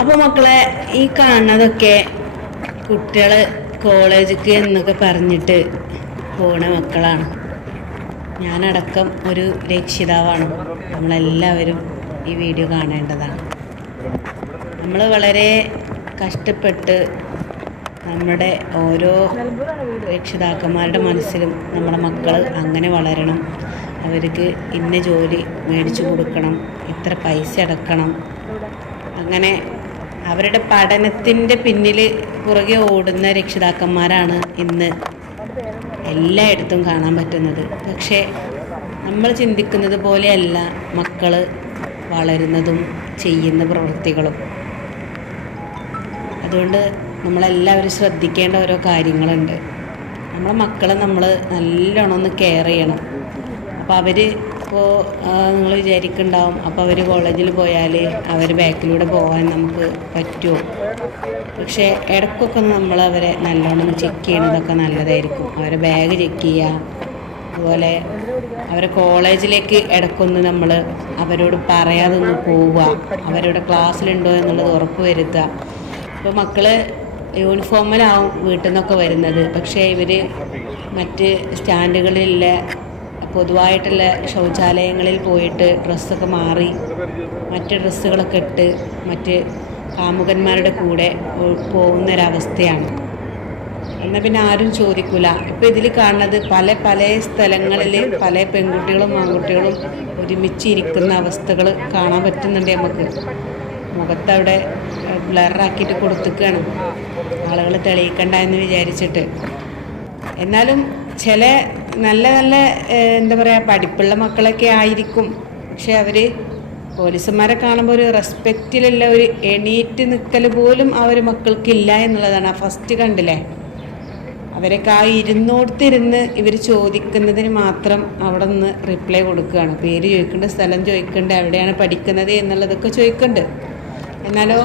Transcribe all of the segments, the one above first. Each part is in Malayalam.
അപ്പോൾ മക്കളെ ഈ കാണുന്നതൊക്കെ കുട്ടികൾ കോളേജിക്ക് എന്നൊക്കെ പറഞ്ഞിട്ട് പോണ മക്കളാണ്. ഞാനടക്കം ഒരു രക്ഷിതാവാണ്. നമ്മളെല്ലാവരും ഈ വീഡിയോ കാണേണ്ടതാണ്. നമ്മൾ വളരെ കഷ്ടപ്പെട്ട് നമ്മുടെ ഓരോ രക്ഷിതാക്കന്മാരുടെ മനസ്സിലും നമ്മുടെ മക്കൾ അങ്ങനെ വളരണം. അവർക്ക് ഇന്ന ജോലി മേടിച്ചു കൊടുക്കണം. ഇത്ര പൈസ അടക്കണം. അങ്ങനെ അവരുടെ പഠനത്തിന്റെ പിന്നിൽ പുറകെ ഓടുന്ന രക്ഷിതാക്കന്മാരാണ് ഇന്ന് എല്ലായിടത്തും കാണാൻ പറ്റുന്നത്. പക്ഷേ നമ്മൾ ചിന്തിക്കുന്നത് പോലെയല്ല മക്കൾ വളരുന്നതും ചെയ്യുന്ന പ്രവൃത്തികളും. അതുകൊണ്ട് നമ്മളെല്ലാവരും ശ്രദ്ധിക്കേണ്ട ഓരോ കാര്യങ്ങളുണ്ട്. നമ്മളെ മക്കളെ നമ്മൾ നല്ലോണം ഒന്ന് കെയർ ചെയ്യണം. അപ്പോൾ അവർ ഇപ്പോൾ നിങ്ങൾ വിചാരിക്കുന്നുണ്ടാവും. അപ്പോൾ അവർ കോളേജിൽ പോയാൽ അവർ ബാക്കിലൂടെ പോകാൻ നമുക്ക് പറ്റുമോ? പക്ഷേ ഇടയ്ക്കൊക്കെ നമ്മൾ അവരെ നല്ലോണം ചെക്ക് ചെയ്യണതൊക്കെ നല്ലതായിരിക്കും. അവരെ ബാഗ് ചെക്ക് ചെയ്യുക. അതുപോലെ അവരെ കോളേജിലേക്ക് ഇടയ്ക്കൊന്ന് നമ്മൾ അവരോട് പറയാതെ ഒന്ന് പോവുക. അവരുടെ ക്ലാസ്സിലുണ്ടോ എന്നുള്ളത് ഉറപ്പ് വരുത്തുക. ഇപ്പോൾ മക്കൾ യൂണിഫോമിലാവും വീട്ടിൽ നിന്നൊക്കെ വരുന്നത്. പക്ഷേ ഇവർ മറ്റ് സ്റ്റാൻഡുകളിലുള്ള പൊതുവായിട്ടുള്ള ശൗചാലയങ്ങളിൽ പോയിട്ട് ഡ്രസ്സൊക്കെ മാറി മറ്റ് ഡ്രസ്സുകളൊക്കെ ഇട്ട് മറ്റ് കാമുകന്മാരുടെ കൂടെ പോകുന്നൊരവസ്ഥയാണ്. എന്നാൽ പിന്നെ ആരും ചോദിക്കില്ല ഇപ്പം ഇതിൽ കാണുന്നത് പല പല സ്ഥലങ്ങളിൽ പല പെൺകുട്ടികളും ആൺകുട്ടികളും ഒരുമിച്ചിരിക്കുന്ന അവസ്ഥകൾ കാണാൻ പറ്റുന്നുണ്ട് നമുക്ക്. മുഖത്തവിടെ ബ്ലറാക്കിയിട്ട് കൊടുത്തുക്കുകയാണ് ആളുകൾ തെളിയിക്കണ്ട എന്ന് വിചാരിച്ചിട്ട്. എന്നാലും ചില നല്ല നല്ല എന്താ പറയുക പഠിപ്പുള്ള മക്കളൊക്കെ ആയിരിക്കും. പക്ഷെ അവർ പോലീസുമാരെ കാണുമ്പോൾ ഒരു റെസ്പെക്റ്റിലുള്ള ഒരു എണീറ്റ് നിൽക്കൽ പോലും ആ ഒരു മക്കൾക്കില്ല എന്നുള്ളതാണ് ഫസ്റ്റ് കണ്ടില്ലേ? അവരൊക്കെ ആ ഇരുന്നോടത്തിരുന്ന് ഇവർ ചോദിക്കുന്നതിന് മാത്രം അവിടെ നിന്ന് റിപ്ലൈ കൊടുക്കുകയാണ്. പേര് ചോദിക്കേണ്ട സ്ഥലം ചോദിക്കേണ്ട എവിടെയാണ് പഠിക്കുന്നത് എന്നുള്ളതൊക്കെ ചോദിക്കുന്നുണ്ട് എന്നാലോ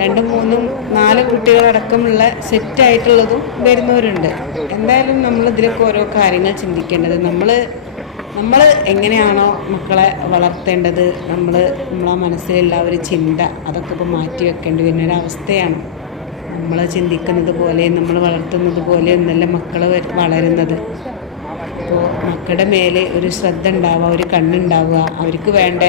രണ്ടും മൂന്നും നാല് കുട്ടികളടക്കമുള്ള സെറ്റായിട്ടുള്ളതും വരുന്നവരുണ്ട്. എന്തായാലും നമ്മൾ ഇതിലൊക്കെ ഓരോ കാര്യങ്ങൾ ചിന്തിക്കേണ്ടത് നമ്മൾ നമ്മൾ എങ്ങനെയാണോ മക്കളെ വളർത്തേണ്ടത് നമ്മൾ നമ്മളെ മനസ്സിലുള്ള ഒരു ചിന്ത അതൊക്കെ ഇപ്പോൾ മാറ്റി വെക്കേണ്ടി വരുന്ന ഒരവസ്ഥയാണ് നമ്മൾ ചിന്തിക്കുന്നത് പോലെ നമ്മൾ വളർത്തുന്നത് പോലെ ഒന്നല്ല മക്കൾ വളരുന്നത്. അപ്പോൾ മക്കളുടെ മേലെ ഒരു ശ്രദ്ധ ഉണ്ടാവുക ഒരു കണ്ണുണ്ടാവുക അവർക്ക് വേണ്ട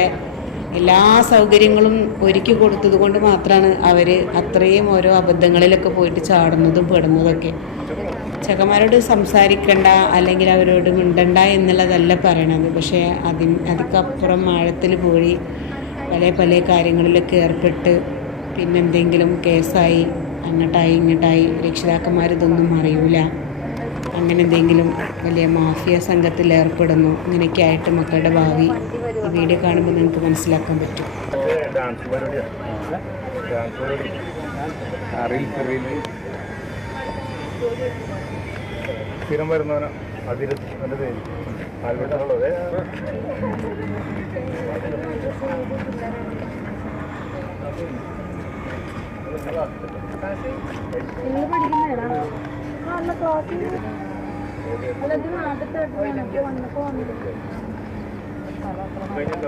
എല്ലാ സൗകര്യങ്ങളും ഒരുക്കി കൊടുത്തത് കൊണ്ട് മാത്രമാണ് അവർ അത്രയും ഓരോ അബദ്ധങ്ങളിലൊക്കെ പോയിട്ട് ചാടുന്നതും പെടുന്നതൊക്കെ. ചെക്കന്മാരോട് സംസാരിക്കണ്ട അല്ലെങ്കിൽ അവരോട് മിണ്ടണ്ട എന്നുള്ളതല്ല പറയണത്. പക്ഷേ അതി അതിക്കപ്പുറം ആഴത്തിൽ പോയി പല പല കാര്യങ്ങളിലൊക്കെ ഏർപ്പെട്ട് പിന്നെന്തെങ്കിലും കേസായി അങ്ങോട്ടായി ഇങ്ങോട്ടായി രക്ഷിതാക്കന്മാർ ഇതൊന്നും അറിയൂല. അങ്ങനെ എന്തെങ്കിലും വലിയ മാഫിയ സംഘത്തിൽ ഏർപ്പെടുന്നു. ഇങ്ങനെയൊക്കെ ആയിട്ട് മക്കളുടെ ഭാവി ഈ വീഡിയോ കാണുമ്പോൾ നിങ്ങൾക്ക് മനസ്സിലാക്കാൻ പറ്റും. ഡാൻസ് പരിപാടിയാണ് ഡാൻസ് പരിപാടി റീൽസ് റീൽസ് സ്ഥിരം വരുന്നവനോ അതിൽ ആൽബർട്ടുള്ളത് നിങ്ങൾ ആ അന്ന് ക്ലാസ്സിൽ അല്ല ഇത് ആദ്യത്തെ വന്നപ്പോ വന്നിട്ടുണ്ട് കഴിഞ്ഞില്ല